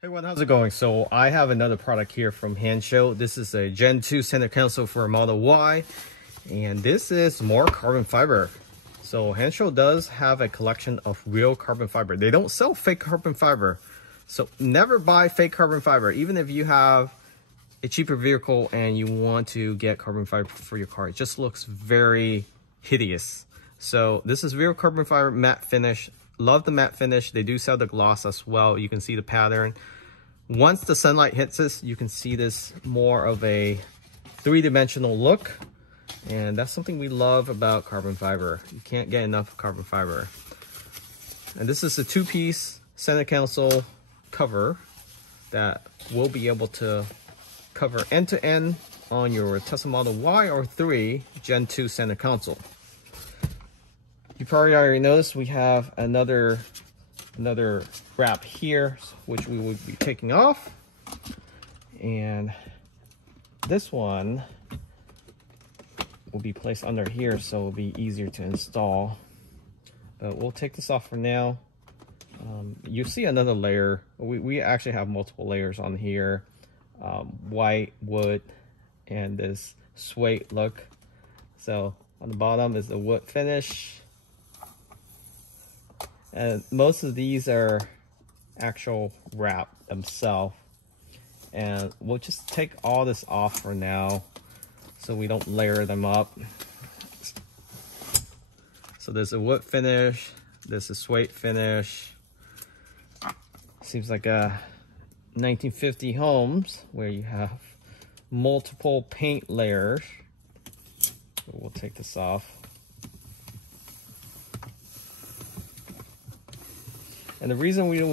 Hey everyone, how's it going? So I have another product here from Hansshow. This is a Gen 2 center console for a Model Y, and this is more carbon fiber. So Hansshow does have a collection of real carbon fiber. They don't sell fake carbon fiber, so never buy fake carbon fiber. Even if you have a cheaper vehicle and you want to get carbon fiber for your car, it just looks very hideous. So this is real carbon fiber matte finish. Love the matte finish. They do sell the gloss as well. You can see the pattern. Once the sunlight hits this, you can see this more of a three-dimensional look. And that's something we love about carbon fiber. You can't get enough carbon fiber. And this is a two-piece center console cover that will be able to cover end-to-end on your Tesla Model Y or 3 Gen 2 center console. You probably already noticed we have another wrap here, which we will be taking off. And this one will be placed under here, so it'll be easier to install. But we'll take this off for now. You see another layer. We actually have multiple layers on here. White, wood, and this suede look. So on the bottom is the wood finish. And most of these are actual wrap themselves. And we'll just take all this off for now so we don't layer them up. So there's a wood finish, there's a suede finish. Seems like a 1950 homes where you have multiple paint layers. So we'll take this off. And the reason we don't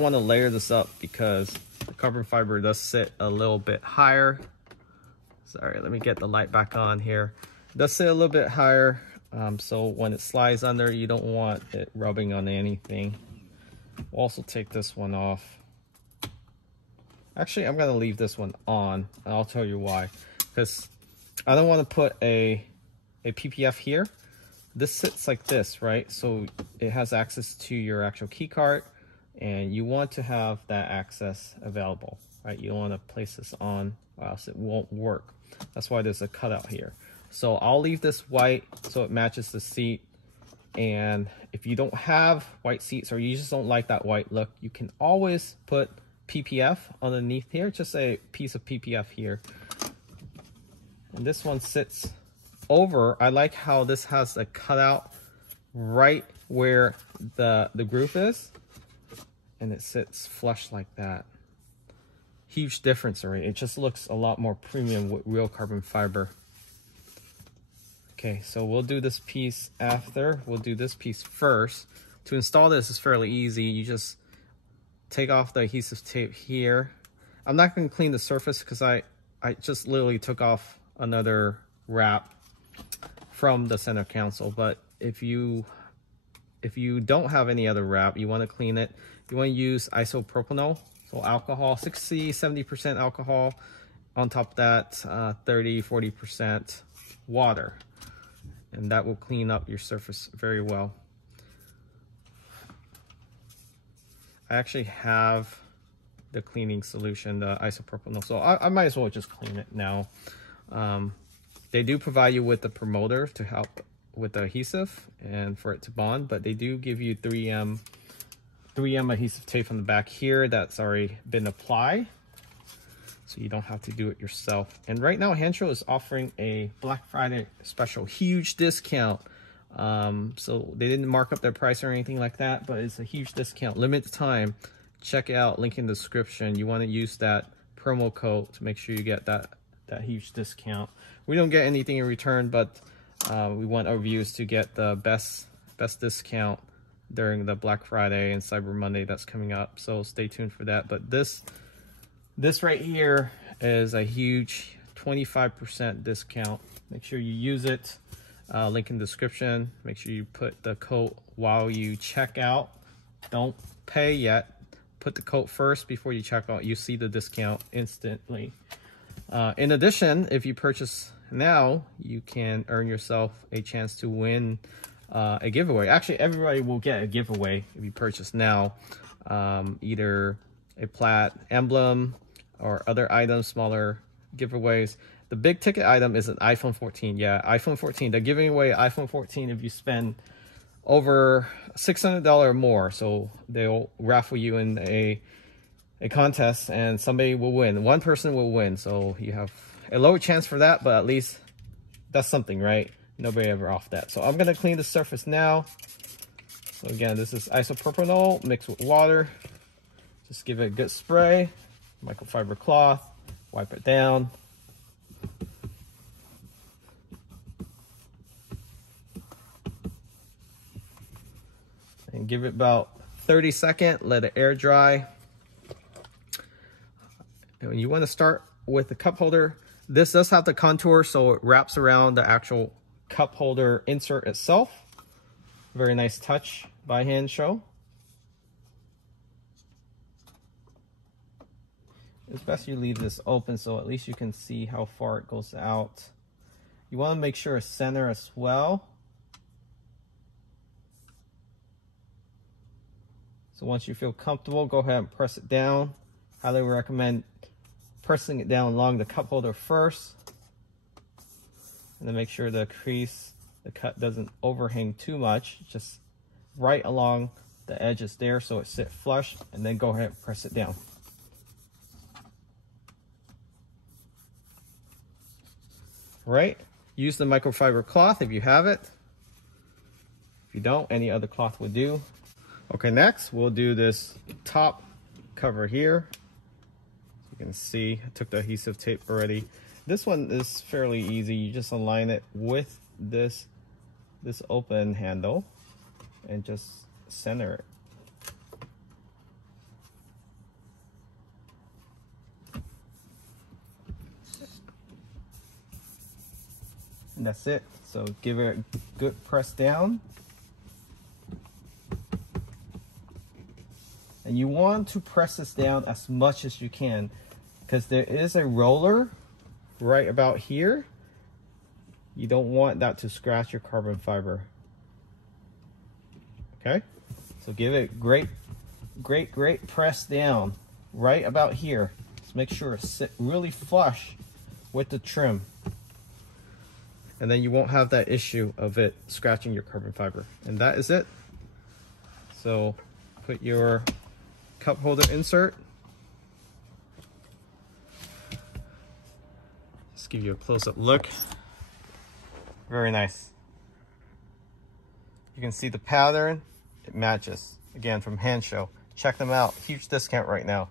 want to layer this up because the carbon fiber does sit a little bit higher. Sorry, let me get the light back on here. It does sit a little bit higher, so when it slides under, you don't want it rubbing on anything. We'll also take this one off. Actually, I'm gonna leave this one on, and I'll tell you why. Because I don't want to put a PPF here. This sits like this, right? So it has access to your actual key card, and you want to have that access available, right? You don't want to place this on, or else it won't work. That's why there's a cutout here. So I'll leave this white so it matches the seat. And if you don't have white seats or you just don't like that white look, you can always put PPF underneath here, just a piece of PPF here. And this one sits over. I like how this has a cutout right where the groove is, and it sits flush like that. Huge difference, right? It just looks a lot more premium with real carbon fiber. Okay, so we'll do this piece after. We'll do this piece first. To install this is fairly easy. You just take off the adhesive tape here. I'm not going to clean the surface because I just literally took off another wrap from the center console. But if you don't have any other wrap, you want to clean it, you want to use isopropyl, so alcohol, 60-70% alcohol. On top of that, 30-40% water, and that will clean up your surface very well. I actually have the cleaning solution, the isopropyl, so I might as well just clean it now. They do provide you with the promoter to help with the adhesive and for it to bond, but they do give you 3M adhesive tape on the back here that's already been applied, so you don't have to do it yourself. And right now Hansshow is offering a Black Friday special, huge discount. So they didn't mark up their price or anything like that, but it's a huge discount, limited time. Check it out, link in the description. You want to use that promo code to make sure you get that huge discount. We don't get anything in return, but we want our viewers to get the best discount during the Black Friday and Cyber Monday that's coming up, so stay tuned for that. But this right here is a huge 25% discount. Make sure you use it. Link in the description. Make sure you put the code while you check out. Don't pay yet. Put the code first before you check out. You see the discount instantly. In addition, if you purchase now, you can earn yourself a chance to win a giveaway. Actually, everybody will get a giveaway if you purchase now. Either a plaid emblem or other items, smaller giveaways. The big ticket item is an iPhone 14. Yeah, iPhone 14. They're giving away iPhone 14 if you spend over $600 or more. So they'll raffle you in a contest and somebody will win. One person will win. So you have a lower chance for that, but at least that's something, right? Nobody ever off that. So I'm gonna clean the surface now. So again, this is isopropanol mixed with water. Just give it a good spray. Microfiber cloth, wipe it down. And give it about 30 seconds, let it air dry. And you want to start with the cup holder. This does have the contour, so it wraps around the actual cup holder insert itself. Very nice touch by Hansshow. It's best you leave this open so at least you can see how far it goes out. You want to make sure it's center as well. So once you feel comfortable, go ahead and press it down. Highly recommend pressing it down along the cup holder first. And then make sure the crease, the cut doesn't overhang too much. Just right along the edges there so it sits flush, and then go ahead and press it down. Right, use the microfiber cloth if you have it. If you don't, any other cloth would do. Okay, next we'll do this top cover here. You can see I took the adhesive tape already. This one is fairly easy. You just align it with this open handle and just center it. And that's it. So give it a good press down. And you want to press this down as much as you can because there is a roller right about here. You don't want that to scratch your carbon fiber. Okay, so give it great press down right about here. Just make sure it sits really flush with the trim. And then you won't have that issue of it scratching your carbon fiber. And that is it. So put your cup holder insert. Just give you a close-up look. Very nice. You can see the pattern, it matches. Again, from Hansshow. Check them out. Huge discount right now.